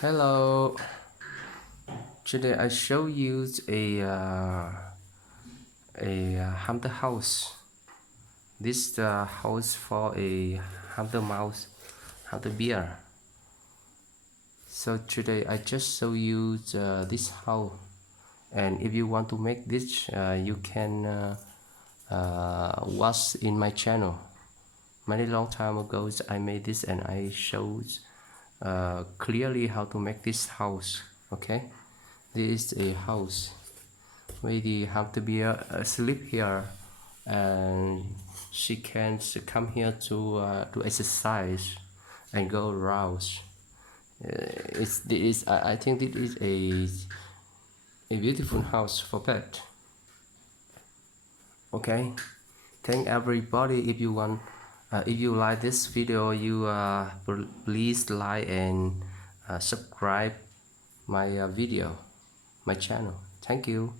Hello. Today I show you a hamster house. This house for a hamster mouse, hamster bear. So today I just show you this house, and if you want to make this, you can watch in my channel. Many long time ago I made this and I showed clearly how to make this house. Okay, this is a house. We have to be sleep here, and she can come here to exercise and go around. I think it is a beautiful house for pet. Okay, thank everybody. If you like this video, you please like and subscribe my video, my channel. Thank you.